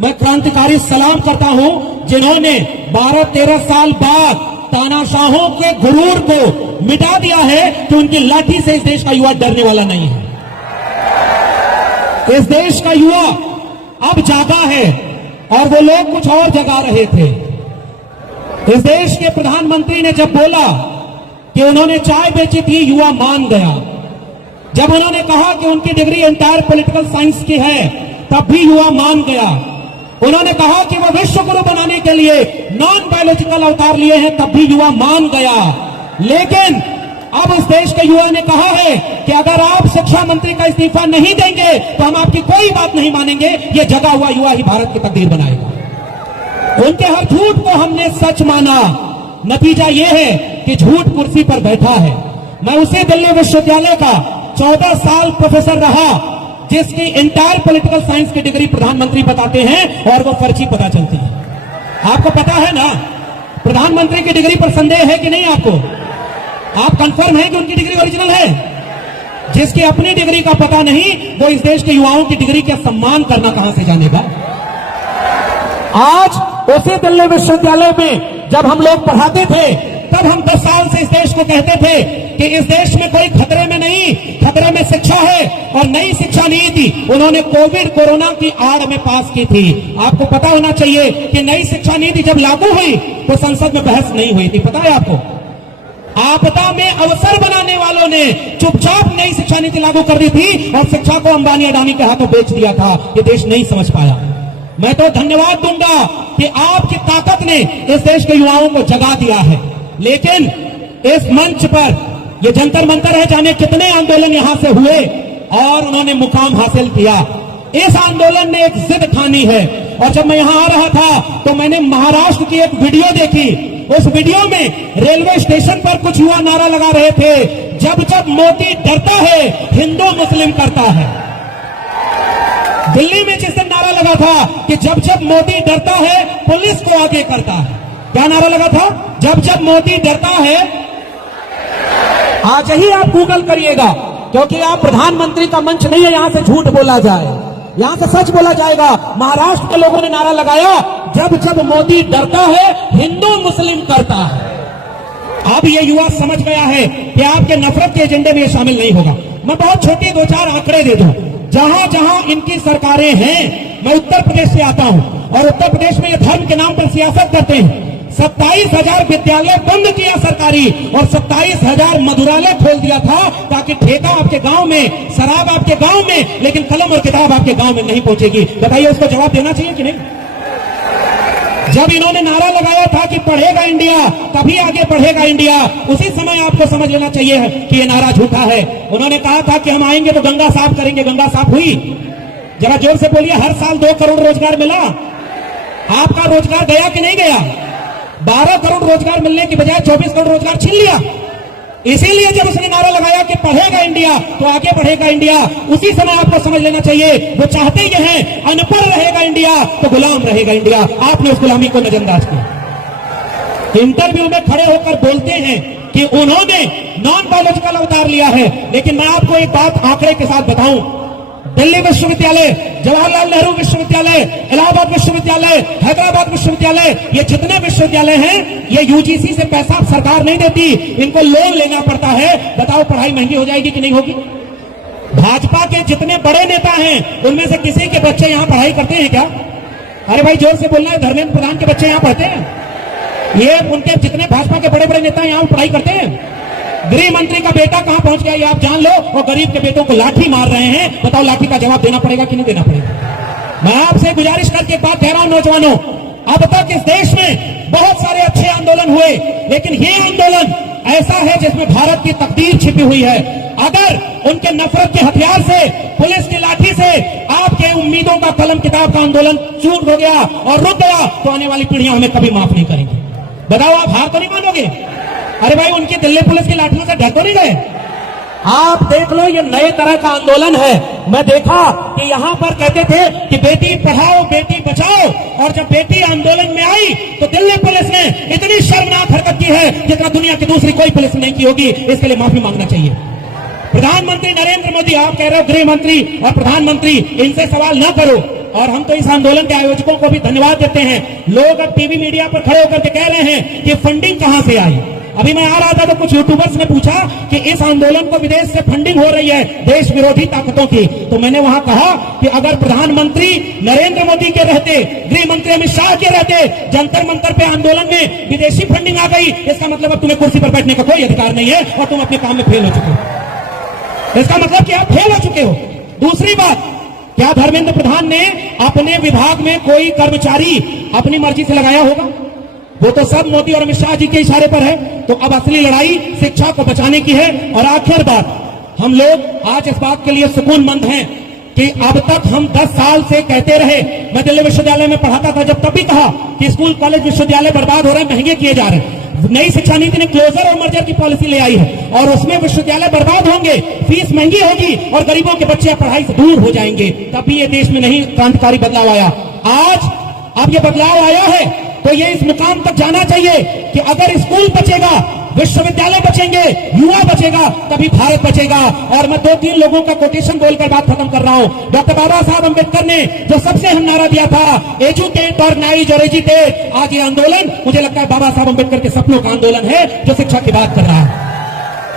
मैं क्रांतिकारी सलाम करता हूं जिन्होंने 12-13 साल बाद तानाशाहों के गुरूर को मिटा दिया है कि उनकी लाठी से इस देश का युवा डरने वाला नहीं है। इस देश का युवा अब जागा है और वो लोग कुछ और जगा रहे थे। इस देश के प्रधानमंत्री ने जब बोला कि उन्होंने चाय बेची थी, युवा मान गया। जब उन्होंने कहा कि उनकी डिग्री एंटायर पॉलिटिकल साइंस की है, तब भी युवा मान गया। उन्होंने कहा कि वो विश्व गुरु बनाने के लिए नॉन बायोलॉजिकल अवतार लिए हैं, तब भी युवा मान गया। लेकिन अब इस देश के युवा ने कहा है कि अगर आप शिक्षा मंत्री का इस्तीफा नहीं देंगे तो हम आपकी कोई बात नहीं मानेंगे। ये जगा हुआ युवा ही भारत की तकदीर बनाएगा। उनके हर झूठ को हमने सच माना। नतीजा ये है कि झूठ कुर्सी पर बैठा है। मैं उसी दिल्ली विश्वविद्यालय का 14 साल प्रोफेसर रहा जिसकी एंटायर पॉलिटिकल साइंस की डिग्री प्रधानमंत्री बताते हैं और वो फर्जी पता चलती है। आपको पता है ना, प्रधानमंत्री की डिग्री पर संदेह है कि नहीं आपको? आप कंफर्म है कि उनकी डिग्री ओरिजिनल है? जिसकी अपनी डिग्री का पता नहीं, वो इस देश के युवाओं की डिग्री का सम्मान करना कहां से जानेगा? आज उसी दिल्ली विश्वविद्यालय में जब हम लोग पढ़ाते थे, तब हम 10 साल से इस देश को कहते थे कि इस देश में कोई खतरे में नहीं, खतरे में शिक्षा है। और नई शिक्षा नीति उन्होंने कोरोना की आड़ में पास की थी। आपको पता होना चाहिए कि नई शिक्षा नीति जब लागू हुई तो संसद में बहस नहीं हुई थी। पता है आपको? आपदा में अवसर बनाने वालों ने चुपचाप नई शिक्षा नीति लागू कर दी थी और शिक्षा को अंबानी अडानी के हाथों बेच दिया था। ये देश नहीं समझ पाया। मैं तो धन्यवाद दूंगा कि आपकी ताकत ने इस देश के युवाओं को जगा दिया है। लेकिन इस मंच पर ये जंतर मंतर है, जाने कितने आंदोलन यहां से हुए और उन्होंने मुकाम हासिल किया। इस आंदोलन ने एक जिद ठानी है। और जब मैं यहां आ रहा था तो मैंने महाराष्ट्र की एक वीडियो देखी। उस वीडियो में रेलवे स्टेशन पर कुछ युवा नारा लगा रहे थे, जब जब मोदी डरता है हिंदू मुस्लिम करता है। दिल्ली में जिस दिन नारा लगा था कि जब जब मोदी डरता है पुलिस को आगे करता है। क्या नारा लगा था? जब जब मोदी डरता है। आज ही आप गूगल करिएगा, क्योंकि आप प्रधानमंत्री का मंच नहीं है यहां से झूठ बोला जाए, यहां से सच बोला जाएगा। महाराष्ट्र के लोगों ने नारा लगाया, जब जब मोदी डरता है हिंदू मुस्लिम करता है। अब ये युवा समझ गया है कि आपके नफरत के एजेंडे में ये शामिल नहीं होगा। मैं बहुत छोटे 2-4 आंकड़े दे दूं। जहां जहां इनकी सरकारें हैं, मैं उत्तर प्रदेश से आता हूं और उत्तर प्रदेश में ये धर्म के नाम पर सियासत करते हैं। 27,000 विद्यालय बंद किया सरकारी और 27,000 मधुरालय खोल दिया था, ताकि ठेका आपके गांव में, शराब आपके गांव में, लेकिन कलम और किताब आपके गांव में नहीं पहुंचेगी। बताइए, उसको जवाब देना चाहिए कि नहीं? जब इन्होंने नारा लगाया था कि पढ़ेगा इंडिया तभी आगे बढ़ेगा इंडिया, उसी समय आपको समझ लेना चाहिए कि ये नारा झूठा है। उन्होंने कहा था कि हम आएंगे तो गंगा साफ करेंगे। गंगा साफ हुई? जरा जोर से बोलिए। हर साल 2 करोड़ रोजगार मिला? आपका रोजगार गया कि नहीं गया? 12 करोड़ रोजगार मिलने की बजाय 24 करोड़ रोजगार छीन लिया। इसीलिए जब उसने नारा लगाया कि पढ़ेगा इंडिया तो आगे बढ़ेगा इंडिया, उसी समय आपको समझ लेना चाहिए वो चाहते ये हैं अनपढ़ रहेगा इंडिया तो गुलाम रहेगा इंडिया। आपने उस गुलामी को नजरअंदाज किया। इंटरव्यू में खड़े होकर बोलते हैं कि उन्होंने नॉन बायोलॉजिकल अवतार लिया है। लेकिन मैं आपको एक बात आंकड़े के साथ बताऊं, दिल्ली विश्वविद्यालय, जवाहरलाल नेहरू विश्वविद्यालय, इलाहाबाद विश्वविद्यालय, हैदराबाद विश्वविद्यालय, ये जितने विश्वविद्यालय हैं, ये यूजीसी से पैसा सरकार नहीं देती, इनको लोन लेना पड़ता है। बताओ, पढ़ाई महंगी हो जाएगी कि नहीं होगी? भाजपा के जितने बड़े नेता हैं उनमें से किसी के बच्चे यहां पढ़ाई करते हैं क्या? अरे भाई जोर से बोलना है। धर्मेंद्र प्रधान के बच्चे यहां पढ़ते हैं? ये उनके जितने भाजपा के बड़े बड़े नेता यहां पढ़ाई करते हैं? गृह मंत्री का बेटा कहां पहुंच गया ये आप जान लो, और गरीब के बेटों को लाठी मार रहे हैं। बताओ, लाठी का जवाब देना पड़ेगा कि नहीं देना पड़ेगा? मैं आपसे गुजारिश करके बात कह रहा हूं, नौजवानों, अब तक इस देश में बहुत सारे अच्छे आंदोलन हुए, लेकिन ये आंदोलन ऐसा है जिसमें भारत की तकदीर छिपी हुई है। अगर उनके नफरत के हथियार से, पुलिस की लाठी से आपके उम्मीदों का कलम किताब का आंदोलन चूर हो गया और रुक गया, तो आने वाली पीढ़ियां हमें कभी माफ नहीं करेंगी। बताओ, आप हार तो नहीं मानोगे? अरे भाई, उनकी दिल्ली पुलिस की लाठियों से डर तो नहीं गए? आप देख लो, ये नए तरह का आंदोलन है। मैं देखा कि यहां पर कहते थे कि बेटी पढ़ाओ बेटी बचाओ, और जब बेटी आंदोलन में आई तो दिल्ली पुलिस ने इतनी शर्मनाक हरकत की है जितना दुनिया की दूसरी कोई पुलिस नहीं की होगी। इसके लिए माफी मांगना चाहिए। प्रधानमंत्री नरेंद्र मोदी, आप कह रहे हो गृह मंत्री और प्रधानमंत्री, इनसे सवाल ना करो। और हम तो इस आंदोलन के आयोजकों को भी धन्यवाद देते हैं। लोग अब टीवी मीडिया पर खड़े होकर के कह रहे हैं कि फंडिंग कहां से आई। अभी मैं आ रहा था तो कुछ यूट्यूबर्स ने पूछा कि इस आंदोलन को विदेश से फंडिंग हो रही है देश विरोधी ताकतों की, तो मैंने वहां कहा कि अगर प्रधानमंत्री नरेंद्र मोदी के रहते, गृह मंत्री अमित शाह के रहते जंतर मंतर पे आंदोलन में विदेशी फंडिंग आ गई, इसका मतलब अब तुम्हें कुर्सी पर बैठने का कोई अधिकार नहीं है और तुम अपने काम में फेल हो चुके हो। इसका मतलब कि आप फेल हो चुके हो। दूसरी बात, क्या धर्मेंद्र प्रधान ने अपने विभाग में कोई कर्मचारी अपनी मर्जी से लगाया होगा? वो तो सब मोदी और अमित शाह जी के इशारे पर है। तो अब असली लड़ाई शिक्षा को बचाने की है। और आखिर बात, हम लोग आज इस बात के लिए सुकूनमंद हैं कि अब तक हम 10 साल से कहते रहे, मैं दिल्ली विश्वविद्यालय में पढ़ाता था जब, तब भी कहा कि स्कूल कॉलेज विश्वविद्यालय बर्बाद हो रहे हैं, महंगे किए जा रहे हैं। नई शिक्षा नीति ने क्लोजर और मर्जर की पॉलिसी ले आई है और उसमें विश्वविद्यालय बर्बाद होंगे, फीस महंगी होगी और गरीबों के बच्चे पढ़ाई से दूर हो जाएंगे। तब भी ये देश में नहीं क्रांतिकारी बदलाव आया। आज अब ये बदलाव आया है तो ये इस मुकाम तक जाना चाहिए कि अगर स्कूल बचेगा, विश्वविद्यालय बचेंगे, युवा बचेगा, तभी भारत बचेगा। और मैं 2-3 लोगों का कोटेशन बोलकर बात खत्म कर रहा हूं। डॉक्टर बाबा साहब अंबेडकर ने जो सबसे अहम नारा दिया था, एजुकेट और नाइज और एजिटेट, आज ये आंदोलन मुझे लगता है बाबा साहब अंबेडकर के सपनों का आंदोलन है जो शिक्षा की बात कर रहा है।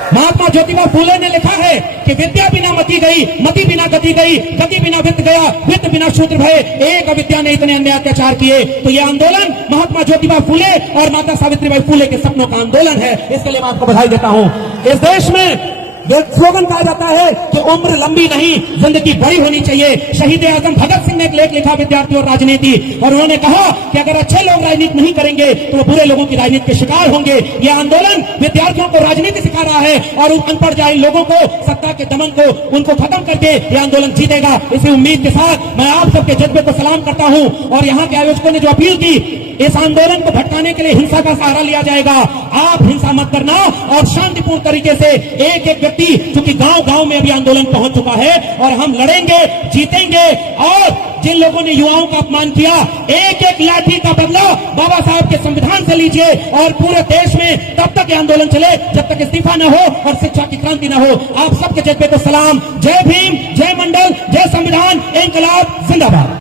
महात्मा ज्योतिबा फूले ने लिखा है कि विद्या बिना मति गई, मति बिना गति गई, गति बिना वित्त गया, वित्त बिना शूद्र भय, एक अविद्या ने इतने अन्याय अत्याचार किए। तो ये आंदोलन महात्मा ज्योतिबा फूले और माता सावित्रीबाई फूले के सपनों का आंदोलन है। इसके लिए मैं आपको बधाई देता हूं। इस देश में स्लोगन कहा जाता है कि उम्र लंबी नहीं, जिंदगी बड़ी होनी चाहिए। शहीद आजम भगत सिंह ने एक लेख लिखा, विद्यार्थी और राजनीति, और उन्होंने कहा कि अगर अच्छे लोग राजनीति नहीं करेंगे तो वो बुरे लोगों की राजनीति के शिकार होंगे। ये आंदोलन विद्यार्थियों को राजनीति सिखा रहा है और अनपढ़ जाहिल लोगों को, सत्ता के दमन को, उनको खत्म करके ये आंदोलन जीतेगा। इसी उम्मीद के साथ मैं आप सबके जज्बे को सलाम करता हूं। और यहाँ के आयोजकों ने जो अपील की, इस आंदोलन को भटकाने के लिए हिंसा का सहारा लिया जाएगा। आप हिंसा मत करना और शांतिपूर्ण तरीके से एक एक व्यक्ति, क्योंकि गांव-गांव में अभी आंदोलन पहुंच चुका है और हम लड़ेंगे, जीतेंगे। और जिन लोगों ने युवाओं का अपमान किया, एक एक लाठी का बदला बाबा साहब के संविधान से लीजिए और पूरे देश में तब तक ये आंदोलन चले जब तक इस्तीफा न हो और शिक्षा की क्रांति न हो। आप सबके जज्बे को सलाम। जय भीम, जय मंडल, जय संविधान, इंकलाब जिंदाबाद।